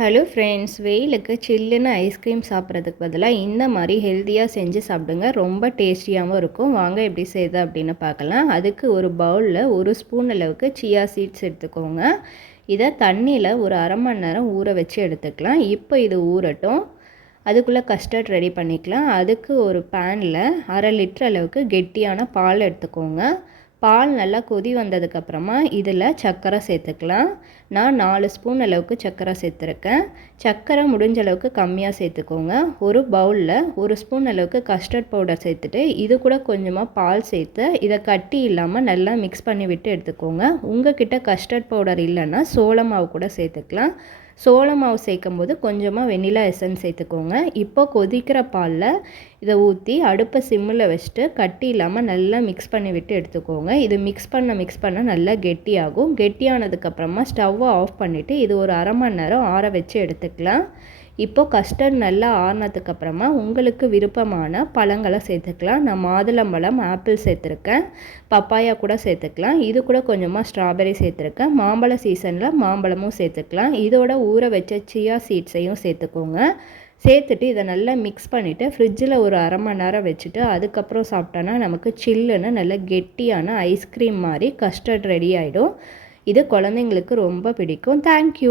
Hello friends வெயிலுக்கு சில்லுன்னு ice cream சாப்பிட்றதுக்கு பதிலாக இந்த மாதிரி ஹெல்த்தியாக செஞ்சு சாப்பிடுங்க. ரொம்ப டேஸ்டியாகவும் இருக்கும். வாங்க எப்படி செய்யுது அப்படின்னு பார்க்கலாம். அதுக்கு ஒரு பவுலில் ஒரு ஸ்பூன் அளவுக்கு சியா சீட்ஸ் எடுத்துக்கோங்க. இதை தண்ணியில் ஒரு அரை மணி நேரம் ஊற வச்சு எடுத்துக்கலாம். இப்போ இது ஊறட்டும். அதுக்குள்ளே கஸ்டர்ட் ரெடி பண்ணிக்கலாம். அதுக்கு ஒரு பேனில் அரை லிட்டர் அளவுக்கு கெட்டியான பால் எடுத்துக்கோங்க. பால் நல்லா கொதி வந்ததுக்கப்புறமா இதில் சர்க்கரை சேர்த்துக்கலாம். நான் நாலு ஸ்பூன் அளவுக்கு சர்க்கரை சேர்த்துருக்கேன். சர்க்கரை முடிஞ்ச அளவுக்கு கம்மியாக சேர்த்துக்கோங்க. ஒரு பவுலில் ஒரு ஸ்பூன் அளவுக்கு கஸ்டர்ட் பவுடர் சேர்த்துட்டு இது கூட கொஞ்சமாக பால் சேர்த்து இதை கட்டி இல்லாமல் நல்லா மிக்ஸ் பண்ணி விட்டு எடுத்துக்கோங்க. உங்கள் கிட்ட கஸ்டர்ட் பவுடர் இல்லைன்னா சோள மாவு கூட சேர்த்துக்கலாம். சோள மாவு சேர்க்கும் போது கொஞ்சமாக வெண்ணிலா எசன்ஸ் சேர்த்துக்கோங்க. இப்போ கொதிக்கிற பாலில் இதை ஊற்றி அடுப்பை சிம்மில் வச்சுட்டு கட்டி இல்லாமல் நல்லா மிக்ஸ் பண்ணி விட்டு எடுத்துக்கோங்க. இது மிக்ஸ் பண்ண மிக்ஸ் பண்ண நல்லா கெட்டியாகும். கெட்டியானதுக்கப்புறமா ஸ்டவ்வை ஆஃப் பண்ணிவிட்டு இது ஒரு அரை மணி நேரம் ஆற வச்சு எடுத்துக்கலாம். இப்போது கஸ்டர்ட் நல்லா ஆறினதுக்கப்புறமா உங்களுக்கு விருப்பமான பழங்களை சேர்த்துக்கலாம். நான் மாதுளம்பழம் ஆப்பிள் சேர்த்துருக்கேன். பப்பாயா கூட சேர்த்துக்கலாம். இது கூட கொஞ்சமாக ஸ்ட்ராபெரி சேர்த்துருக்கேன். மாம்பழ சீசனில் மாம்பழமும் சேர்த்துக்கலாம். இதோட ஊற வச்ச சியா சீட்ஸையும் சேர்த்துக்கோங்க. சேர்த்துட்டு இதை நல்லா மிக்ஸ் பண்ணிவிட்டு ஃப்ரிட்ஜில் ஒரு அரை மணி நேரம் வச்சுட்டு அதுக்கப்புறம் சாப்பிட்டோன்னா நமக்கு சில்லுன்னு நல்ல கெட்டியான ஐஸ்கிரீம் மாதிரி கஸ்டர்ட் ரெடி ஆகிடும் இது குழந்தைங்களுக்கு ரொம்ப பிடிக்கும். தேங்க்யூ